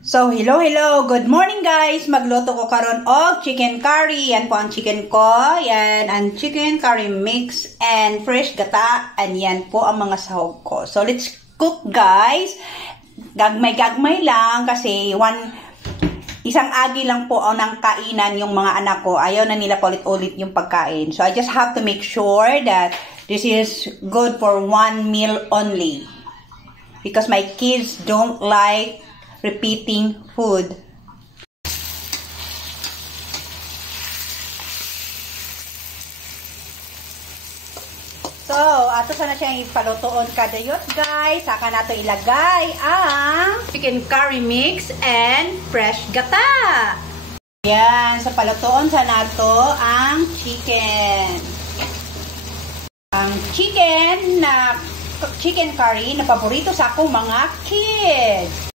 So, hello. Good morning, guys. Magluto ko karon og chicken curry. Yan po ang chicken ko. Yan ang chicken curry mix and fresh gata. And yan po ang mga sahog ko. So, let's cook, guys. Gagmay lang kasi isang agi lang po ang kainan yung mga anak ko. Ayaw na nila paulit-ulit yung pagkain. So, I just have to make sure that this is good for one meal only. Because my kids don't like repeating food. So, ato sana siyang ipalutoon kadayot, guys. Saka nato ilagay ang chicken curry mix and fresh gata. Yan, sa palutoon sa nato ang chicken. Ang chicken curry na paborito sa akong mga kids.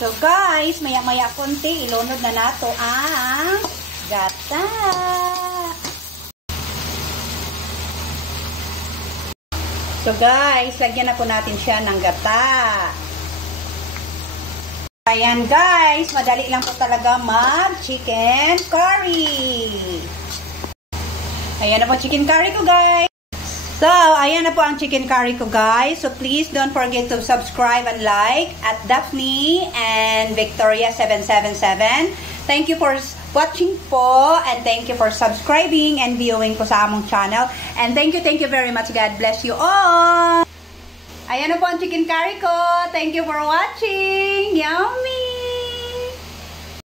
So guys, maya-maya konti, ilunod na nato ang gata. So guys, lagyan na po natin siya ng gata. Ayan guys, madali lang po talaga mag-chicken curry. Ayan na po chicken curry ko guys. So, ayan na po ang chicken curry ko, guys. So, please don't forget to subscribe and like at Daphne and Victoria 777. Thank you for watching po and thank you for subscribing and viewing po sa among channel. And thank you very much. God bless you all. Ayan na po ang chicken curry ko. Thank you for watching. Yummy!